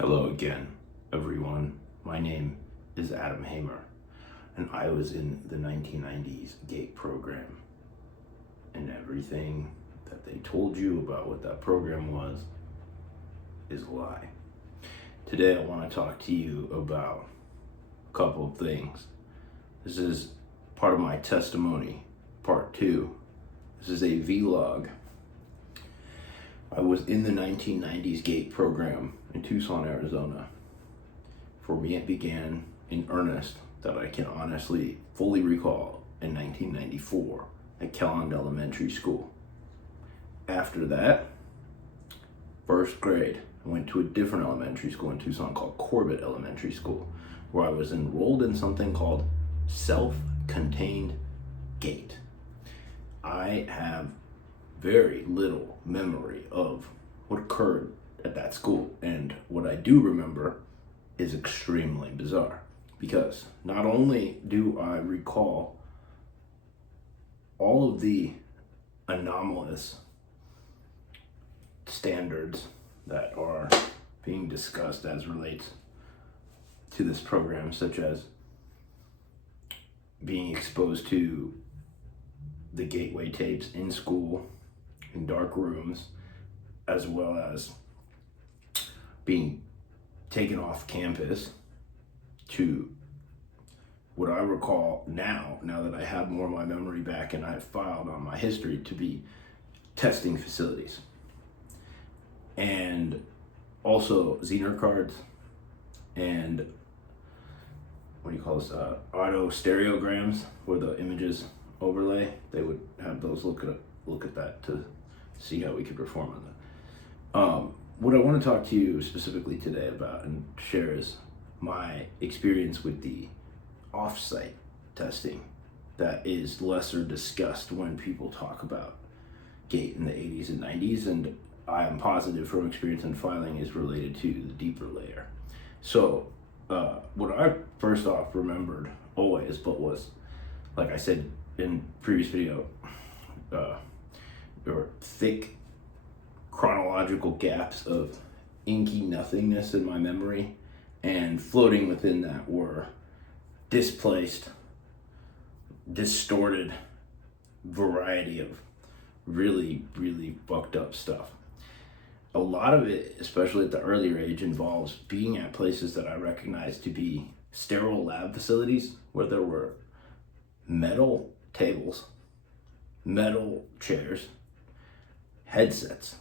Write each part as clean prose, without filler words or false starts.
Hello again, everyone. My name is Adam Hamer, and I was in the 1990s GATE program. And everything that they told you about what that program was is a lie. Today I want to talk to you about a couple of things. This is part of my testimony, part 2. This is a vlog. I was in the 1990s GATE program in Tucson, Arizona. For me, it began in earnest that I can honestly fully recall in 1994 at Calhoun Elementary School. After that, first grade, I went to a different elementary school in Tucson called Corbett Elementary School, where I was enrolled in something called self-contained GATE. I have very little memory of what occurred at that school, and what I do remember is extremely bizarre, because not only do I recall all of the anomalous standards that are being discussed as relates to this program, such as being exposed to the gateway tapes in school, in dark rooms, as well as being taken off campus to what I recall now that I have more of my memory back and I've filed on my history, to be testing facilities. And also Zener cards and auto stereograms, where the images overlay. They would have those look at that to see how we could perform on that. What I want to talk to you specifically today about and share is my experience with the off-site testing that is lesser discussed when people talk about GATE in the 80s and 90s, and I am positive from experience in filing is related to the deeper layer. So what I first off remembered always, but was, like I said in previous video, there were thick chronological gaps of inky nothingness in my memory, and floating within that were displaced, distorted variety of really, really fucked up stuff. A lot of it, especially at the earlier age, involves being at places that I recognize to be sterile lab facilities, where there were metal tables, metal chairs, headsets.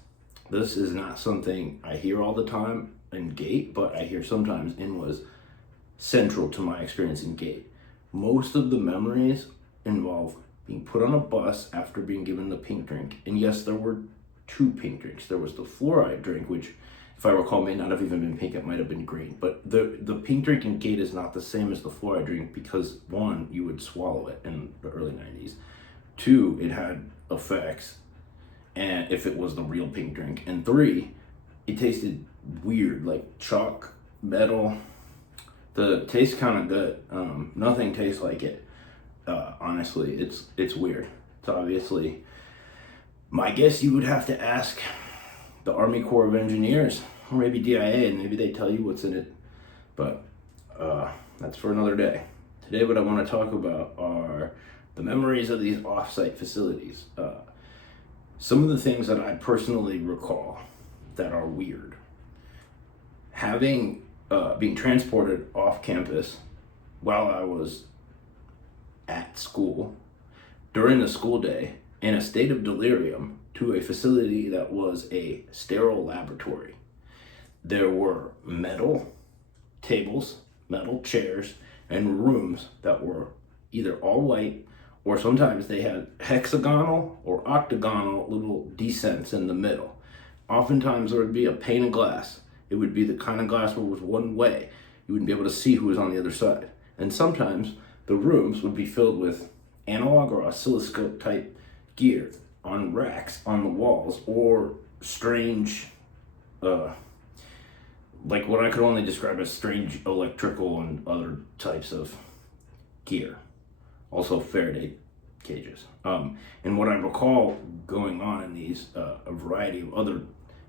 This is not something I hear all the time in GATE, but I hear sometimes and was central to my experience in GATE. Most of the memories involve being put on a bus after being given the pink drink. And yes, there were 2 pink drinks. There was the fluoride drink, which, if I recall, may not have even been pink, it might have been green. But the pink drink in GATE is not the same as the fluoride drink, because 1, you would swallow it in the early 90s. 2, it had effects, and if it was the real pink drink. And 3, it tasted weird, like chalk, metal. The taste kind of good. Nothing tastes like it. Honestly, it's weird. It's obviously, my guess you would have to ask the Army Corps of Engineers, or maybe DIA, and maybe they tell you what's in it. But that's for another day. Today what I want to talk about are the memories of these off-site facilities. Some of the things that I personally recall that are weird. Being transported off campus while I was at school during the school day in a state of delirium to a facility that was a sterile laboratory. There were metal tables, metal chairs, and rooms that were either all white, or sometimes they had hexagonal or octagonal little descents in the middle. Oftentimes there would be a pane of glass. It would be the kind of glass where it was one way. You wouldn't be able to see who was on the other side. And sometimes the rooms would be filled with analog or oscilloscope type gear on racks on the walls, or strange, like what I could only describe as strange electrical and other types of gear. Also Faraday cages. And what I recall going on in these, a variety of other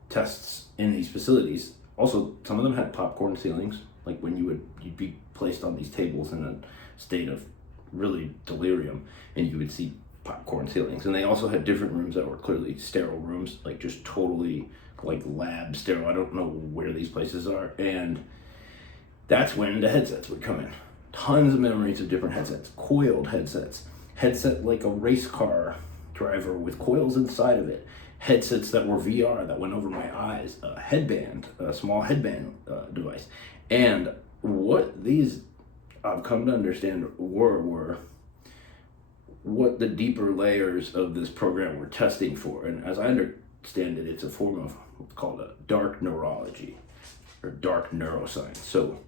tests in these facilities, Also, some of them had popcorn ceilings, like when you'd be placed on these tables in a state of really delirium, and you would see popcorn ceilings. And they also had different rooms that were clearly sterile rooms, like just totally like lab sterile. I don't know where these places are. And that's when the headsets would come in. Tons of memories of different headsets, coiled headset like a race car driver with coils inside of it, headsets that were VR that went over my eyes, a small headband device. And what these I've come to understand were what the deeper layers of this program were testing for. And as I understand it, it's a form of what's called a dark neurology or dark neuroscience. So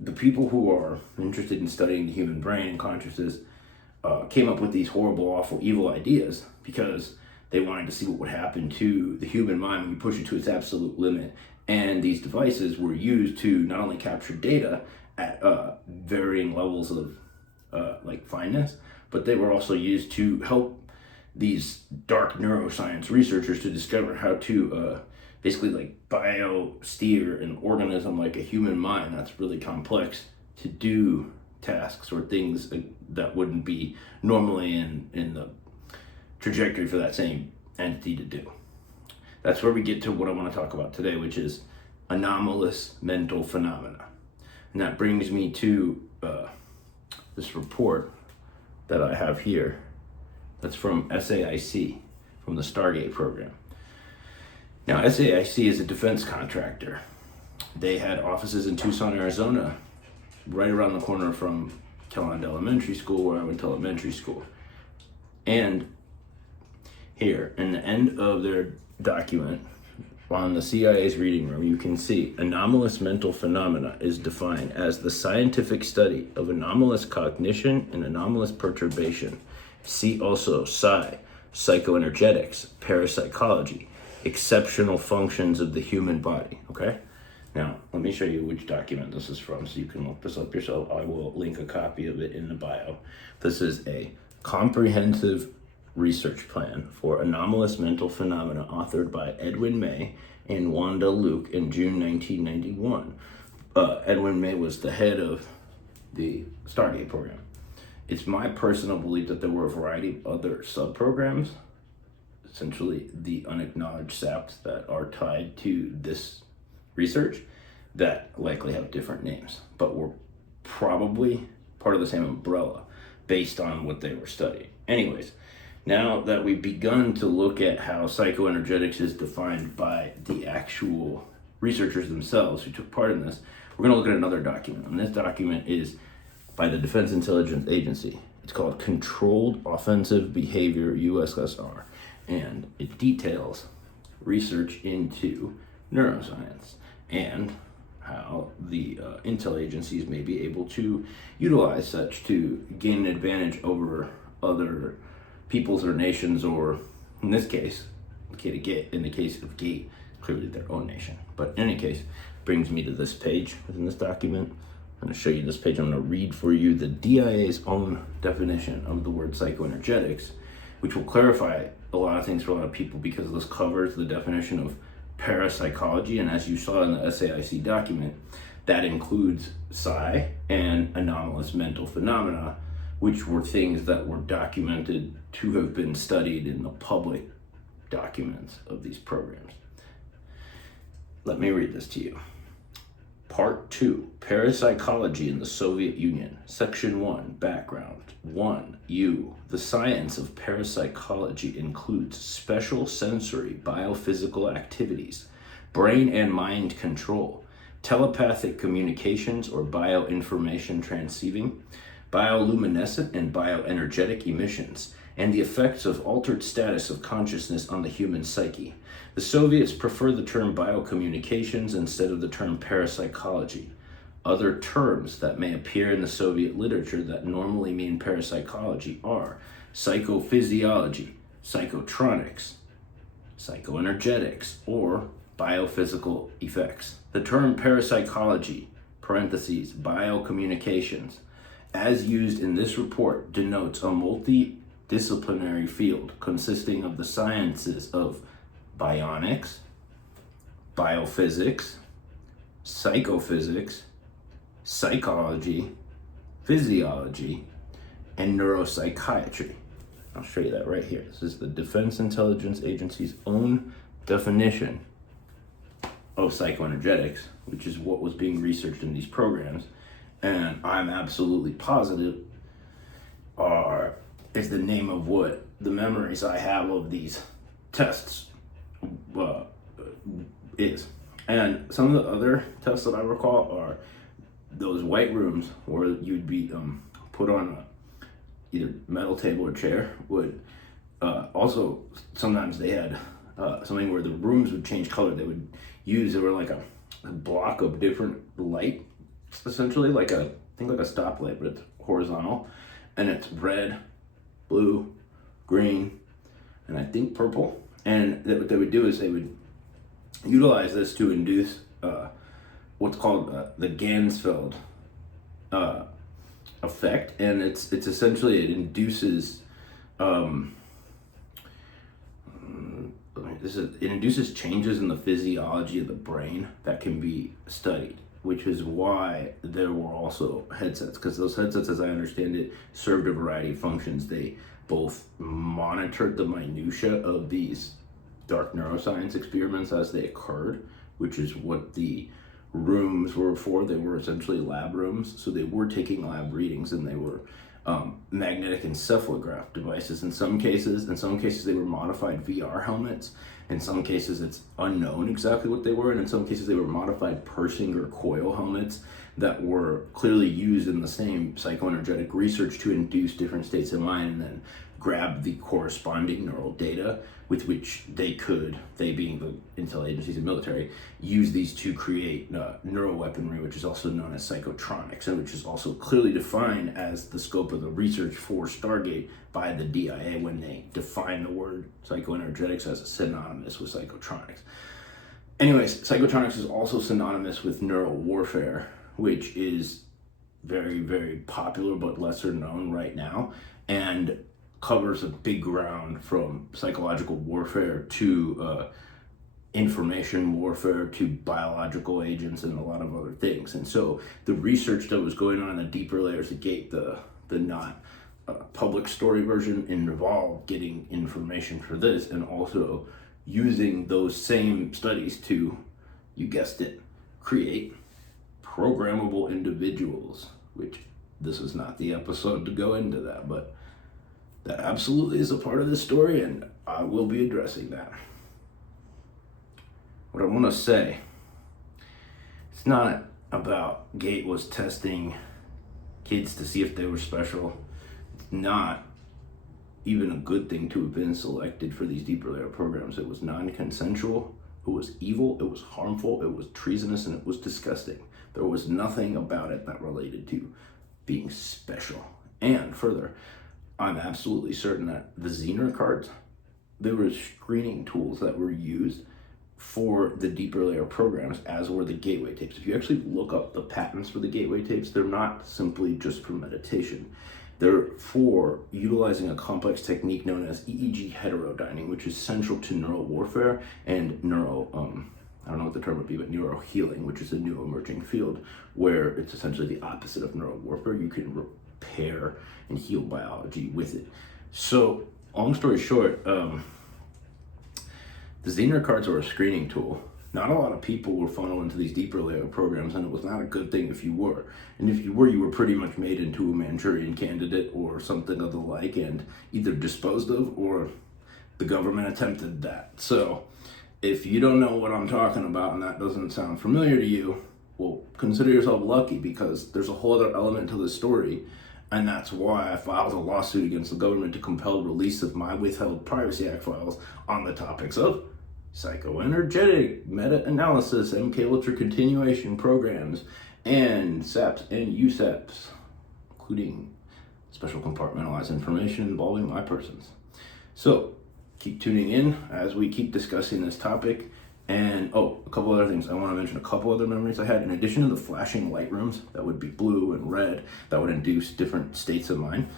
the people who are interested in studying the human brain and consciousness came up with these horrible, awful, evil ideas because they wanted to see what would happen to the human mind when you push it to its absolute limit. And these devices were used to not only capture data at varying levels of like fineness, but they were also used to help these dark neuroscience researchers to discover how to basically like bio-steer an organism like a human mind that's really complex to do tasks or things that wouldn't be normally in the trajectory for that same entity to do. That's where we get to what I want to talk about today, which is anomalous mental phenomena. And that brings me to this report that I have here. That's from SAIC, from the Stargate program. Now, SAIC is a defense contractor. They had offices in Tucson, Arizona, right around the corner from Kelland Elementary School, where I went to elementary school. And here, in the end of their document, on the CIA's reading room, you can see anomalous mental phenomena is defined as the scientific study of anomalous cognition and anomalous perturbation. See also psychoenergetics, parapsychology, exceptional functions of the human body. Okay? Now, let me show you which document this is from so you can look this up yourself. I will link a copy of it in the bio. This is a comprehensive research plan for anomalous mental phenomena authored by Edwin May and Wanda Luke in June 1991. Edwin May was the head of the Stargate program. It's my personal belief that there were a variety of other sub-programs, essentially the unacknowledged SAPs that are tied to this research that likely have different names, but were probably part of the same umbrella based on what they were studying. Anyways, now that we've begun to look at how psychoenergetics is defined by the actual researchers themselves who took part in this, we're going to look at another document. And this document is by the Defense Intelligence Agency. It's called Controlled Offensive Behavior USSR, and it details research into neuroscience and how the intel agencies may be able to utilize such to gain an advantage over other peoples or nations, or in this case, in the case of Gate, clearly their own nation. But in any case, brings me to this page within this document. I'm going to show you this page. I'm going to read for you the DIA's own definition of the word psychoenergetics, which will clarify a lot of things for a lot of people because this covers the definition of parapsychology. And as you saw in the SAIC document, that includes psi and anomalous mental phenomena, which were things that were documented to have been studied in the public documents of these programs. Let me read this to you. Part 2, Parapsychology in the Soviet Union. Section 1, Background. 1U. The science of parapsychology includes special sensory biophysical activities, brain and mind control, telepathic communications or bioinformation transceiving, bioluminescent and bioenergetic emissions, and the effects of altered status of consciousness on the human psyche. The Soviets prefer the term biocommunications instead of the term parapsychology. Other terms that may appear in the Soviet literature that normally mean parapsychology are psychophysiology, psychotronics, psychoenergetics, or biophysical effects. The term parapsychology, parentheses, biocommunications, as used in this report, denotes a multidisciplinary field consisting of the sciences of bionics, biophysics, psychophysics, psychology, physiology, and neuropsychiatry. I'll show you that right here. This is the Defense Intelligence Agency's own definition of psychoenergetics, which is what was being researched in these programs. And I'm absolutely positive is the name of what the memories I have of these tests is. And some of the other tests that I recall are those white rooms where you'd be put on either metal table or chair. Would also sometimes they had something where the rooms would change color. They would use, they were like a block of different light, essentially like a, I think like a stoplight, but it's horizontal, and it's red, blue, green, and I think purple. And what they would do is they would utilize this to induce what's called the Gansfeld effect, and it's essentially, it induces it induces changes in the physiology of the brain that can be studied, which is why there were also headsets, because those headsets, as I understand it, served a variety of functions. They both monitored the minutia of these dark neuroscience experiments as they occurred, which is what the rooms were for. They were essentially lab rooms, so they were taking lab readings, and they were magnetic encephalograph devices in some cases. In some cases they were modified VR helmets. In some cases it's unknown exactly what they were, and in some cases they were modified pursing or coil helmets that were clearly used in the same psychoenergetic research to induce different states of mind and then grab the corresponding neural data with which they could, they being the intel agencies and military, use these to create neuroweaponry, which is also known as psychotronics, and which is also clearly defined as the scope of the research for Stargate by the DIA when they define the word psychoenergetics as synonymous with psychotronics. Anyways, psychotronics is also synonymous with neurowarfare, which is very, very popular but lesser known right now, and covers a big ground from psychological warfare to information warfare to biological agents and a lot of other things. And so the research that was going on in the deeper layers of Gate, the not public story version, involved getting information for this and also using those same studies to, you guessed it, create programmable individuals, which this is not the episode to go into that, but that absolutely is a part of this story, and I will be addressing that. What I want to say, it's not about Gate was testing kids to see if they were special. It's not even a good thing to have been selected for these deeper layer programs. It was non-consensual, it was evil, it was harmful, it was treasonous, and it was disgusting. There was nothing about it that related to being special. And further, I'm absolutely certain that the Zener cards, there were screening tools that were used for the deeper layer programs, as were the gateway tapes. If you actually look up the patents for the gateway tapes, they're not simply just for meditation. They're for utilizing a complex technique known as EEG heterodyning, which is central to neural warfare and I don't know what the term would be, but neuro healing, which is a new emerging field where it's essentially the opposite of neural warfare. You can repair and heal biology with it. So, long story short, the Zener cards were a screening tool. Not a lot of people were funneled into these deeper layer programs, and it was not a good thing if you were. And if you were, you were pretty much made into a Manchurian candidate or something of the like, and either disposed of or the government attempted that. So, if you don't know what I'm talking about and that doesn't sound familiar to you, well, consider yourself lucky, because there's a whole other element to this story. And that's why I filed a lawsuit against the government to compel release of my withheld Privacy Act files on the topics of psychoenergetic meta-analysis, MK Ultra continuation programs, and SAPs and USAPs, including special compartmentalized information involving my persons. So keep tuning in as we keep discussing this topic. And a couple other things. I want to mention a couple other memories I had. In addition to the flashing light rooms that would be blue and red, that would induce different states of mind,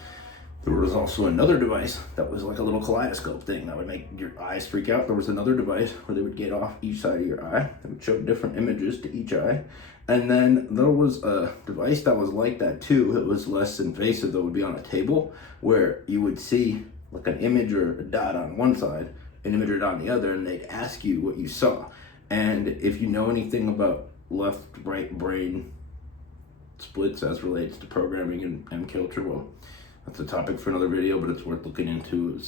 There was also another device that was like a little kaleidoscope thing that would make your eyes freak out. There was another device where they would get off each side of your eye. It would show different images to each eye. And then there was a device that was like that too. It was less invasive, that would be on a table where you would see like an image or a dot on one side, an image or dot on the other, and they'd ask you what you saw. And if you know anything about left-right brain splits as relates to programming and M-culture, well, that's a topic for another video, but it's worth looking into.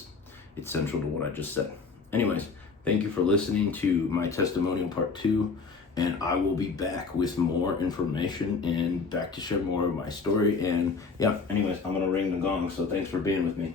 It's central to what I just said. Anyways, thank you for listening to my testimonial part 2, and I will be back with more information and back to share more of my story. And yeah, anyways, I'm gonna ring the gong, so thanks for being with me.